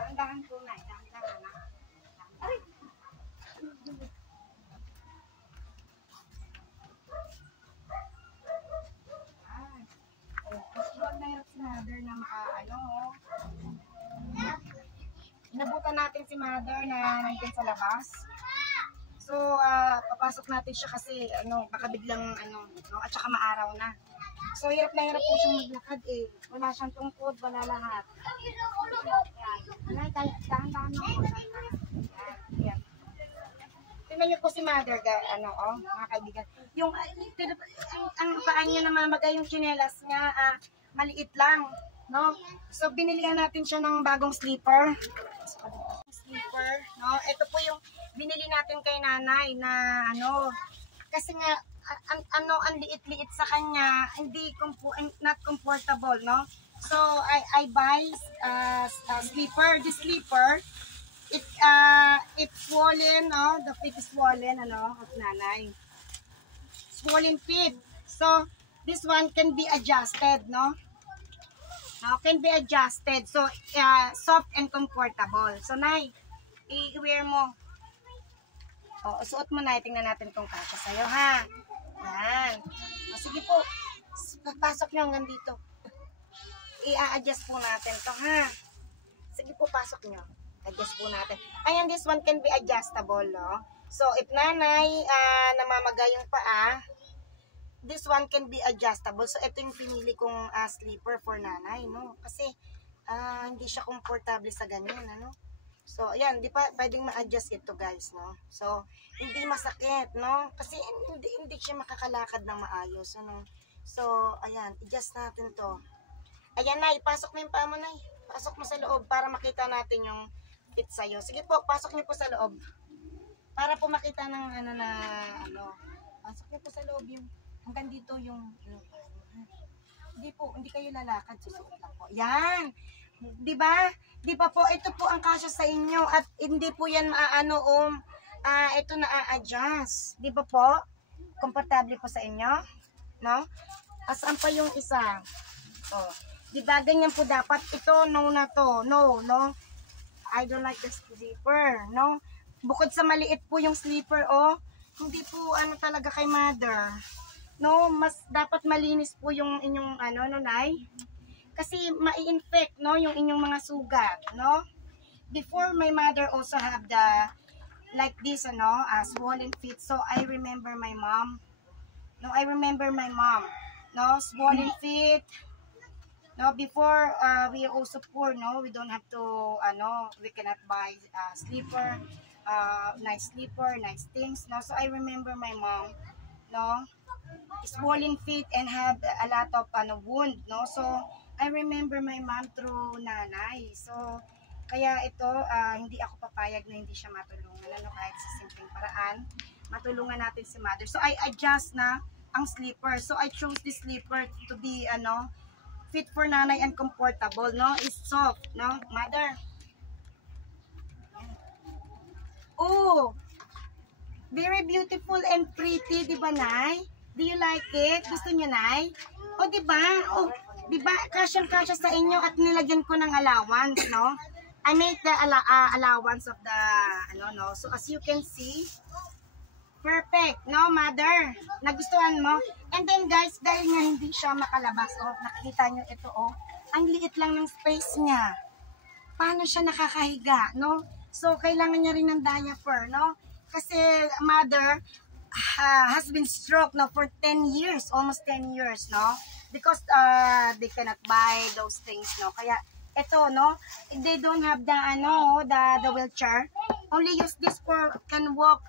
Dahan-dahan po na. Dahan-dahan na. Ay! Huwag na hirap si mother na inabutan natin si mother na nandun sa labas. So, papasok natin siya kasi, baka biglang, at saka maaraw na. So, hirap na hirap po siyang maglakad eh. Wala siyang tungkod, wala lahat. Yan. Dahan-dahan mo. Yan. Tingnan niyo po si mother, mga kaibigan. Yung, ang paan niya namamagay yung tsinelas niya, maliit lang, no? So, binilihan natin siya ng bagong slipper. No? Ito po yung binili natin kay nanay na, kasi nga, ang liit-liit sa kanya, not comfortable, no? So, I buy slipper. This slipper, it's swollen, no? The feet is swollen, of nanay. Swollen feet. So, this one can be adjusted, no? Can be adjusted. So, soft and comfortable. So, nay, i-wear mo. Suot mo na. Tingnan natin kung kasya sa'yo, ha? Yan. Sige po. Pasok nyo hanggang dito. I-adjust po natin to, ha? Sige po, pasok nyo. Adjust po natin. Ayan, this one can be adjustable, no? So, if nanay namamagay yung paa, this one can be adjustable. So, ito yung pinili kong sleeper for nanay, no? Kasi, hindi siya komportable sa ganyan, ano? So, ayan, di pa pwedeng ma-adjust ito, guys, no? So, hindi masakit, no? Kasi, hindi siya makakalakad ng maayos, ano? So, ayan, adjust natin to. Ayan, nay, pasok mo yung paa mo, nay. Pasok mo sa loob para makita natin yung fit sa'yo. Sige po, pasok niyo po sa loob. Para po makita ng, pasok niyo po sa loob yung, hanggang dito yung, hindi po, hindi kayo lalakad, susuot lang po. Yan! Di ba? Di ba po, ito po ang kasya sa inyo at hindi po yan ito na-a-adjust. Di ba po? Komportable po sa inyo? No? Asaan pa yung isa? Di ba, ganyan po dapat. Ito, no na to. No, no? I don't like the sleeper, no? Bukod sa maliit po yung sleeper, hindi po talaga kay mother. No, mas dapat malinis po yung inyong nay? Kasi mai-infect, no, yung inyong mga sugat, no? Before, my mother also have like this, swollen feet. So, I remember my mom. No, swollen feet. No, before, we are also poor, no? We don't have to, we cannot buy sleeper, nice sleeper, nice things, no? So, I remember my mom, no? Swollen feet and have a lot of wound, no? So, I remember my mom through nanay. So, kaya ito, hindi ako papayag na hindi siya matulungan, kahit sa simpleng paraan, matulungan natin si mother. So, I adjust na ang sleeper. So, I chose this sleeper to be, fit for nanay and comfortable, no? It's soft, no? Mother. Oh! Very beautiful and pretty, di ba, nay? Do you like it? Gusto niyo, nay? Di ba? Di ba, kasyang-kasya sa inyo at nilagyan ko ng allowance, no? I made the allowance of the, no? So, as you can see, perfect, no, mother? Nagustuhan mo? And then, guys, dahil nga hindi siya makalabas, nakikita nyo ito, ang liit lang ng space niya. Paano siya nakakahiga, no? So, kailangan niya rin ng diaper, no? Kasi, mother has been stroke, no, for 10 years, almost 10 years, no? Because they cannot buy those things, no? Kaya, ito, no? They don't have the wheelchair. Only use this can walk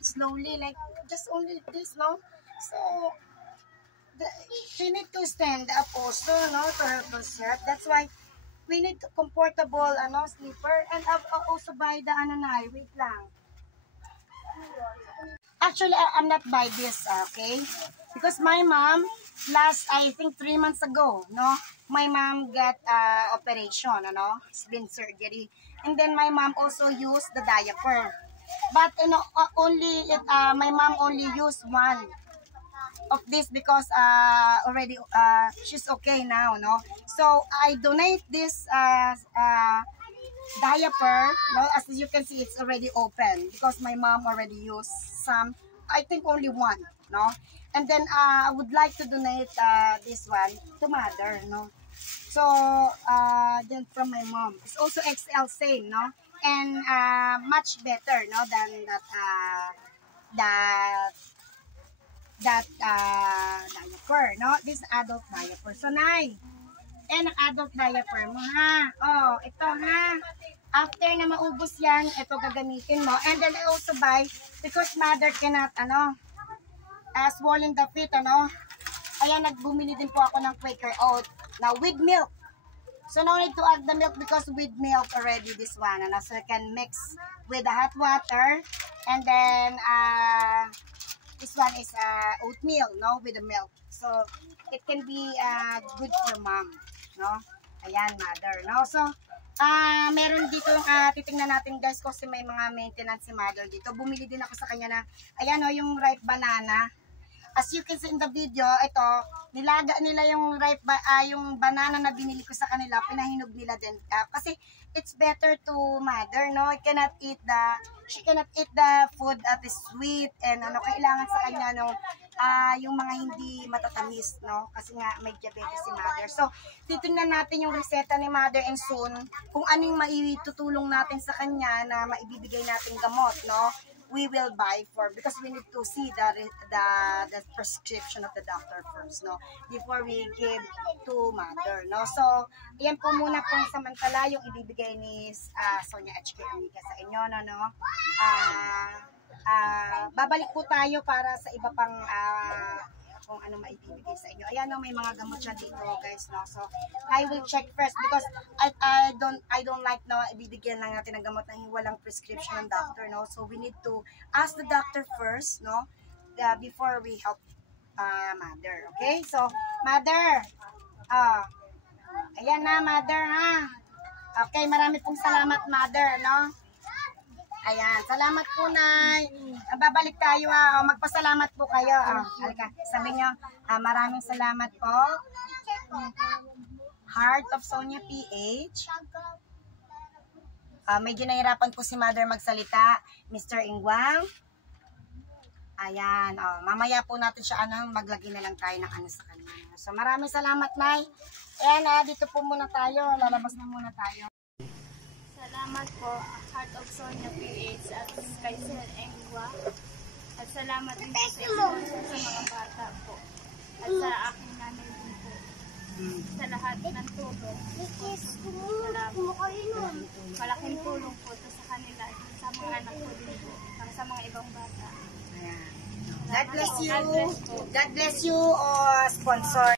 slowly, like, just only this, no? So, she need to stand up also, no? To help herself. That's why, we need comfortable, sleeper. And also buy the, wait lang. Actually, I'm not buy this, okay? Because my mom, I think 3 months ago, no? My mom got operation, It's been surgery. And then my mom also used the diaper. But, my mom only used one of this because she's okay now, no? So, I donate this diaper, no, as you can see, it's already open because my mom already used some, I think only one, no. And then I would like to donate this one to mother, no. So then from my mom, it's also XL same, no, and much better, no, than that diaper, no. This adult diaper. So Nay, ang adult diaper mo, ha. Oh, ito, ha. After na maubos yan, ito gagamitin mo. And then I also buy, because mother cannot, swollen the feet, Ayan, nagbumili din po ako ng Quaker Oat. Now, with milk. So, no need to add the milk because with milk already, this one, So, you can mix with the hot water. And then, this one is oatmeal, no, with the milk. So, it can be good for mom, no? Ayan, mother, no? So, meron dito, titingnan natin guys kasi may mga maintenance si mother dito. Bumili din ako sa kanya na, ayan o, yung ripe banana. As you can see in the video, ito, nilaga nila yung ripe, yung banana na binili ko sa kanila, pinahinog nila din. Kasi, it's better to mother, no? She cannot eat the food that is sweet and kailangan sa kanya, no? Yung mga hindi matatamis, no? Kasi nga may diabetes si mother. So, titingnan natin yung reseta ni mother and soon kung anong maitutulong natin sa kanya na maibibigay natin gamot, no? We will buy for because we need to see the prescription of the doctor first, no? Before we give to mother, no? So, ayan po muna pong samantala yung ibibigay ni Sonia HK Amica sa inyo, no? Babalik po tayo para sa iba pang kung ano maibibigay sa inyo. Ayan, no, may mga gamot siya dito, guys, no. So, I will check first because I don't like, no, ibibigyan lang natin ng gamot na walang prescription ng doctor, no. So, we need to ask the doctor first, no, before we help mother. Okay? So, mother, ayan na, mother, ha. Okay, marami pong salamat, mother, no. Ayan, salamat po, Nay. Babalik tayo, magpasalamat po kayo. Halika, sabi nyo, maraming salamat po. Heart of Sonia PH. Medyo nahirapan po si Mother magsalita. Mr. Ingwang. Ayan, mamaya po natin siya, maglagay na lang tayo ng sa kanya. So, maraming salamat, Nay. Ayan, dito po muna tayo. Lalabas na muna tayo. Salamat po, Heart of Sonia PH at kay Sir Engwa. At salamat din po sa mga bata po. At sa aking nanay din po. Sa lahat ng tulong. Salamat. Malaking tulong po ito sa kanila at sa mga anak ko din po. At sa mga ibang bata. God bless you. God bless you, sponsor.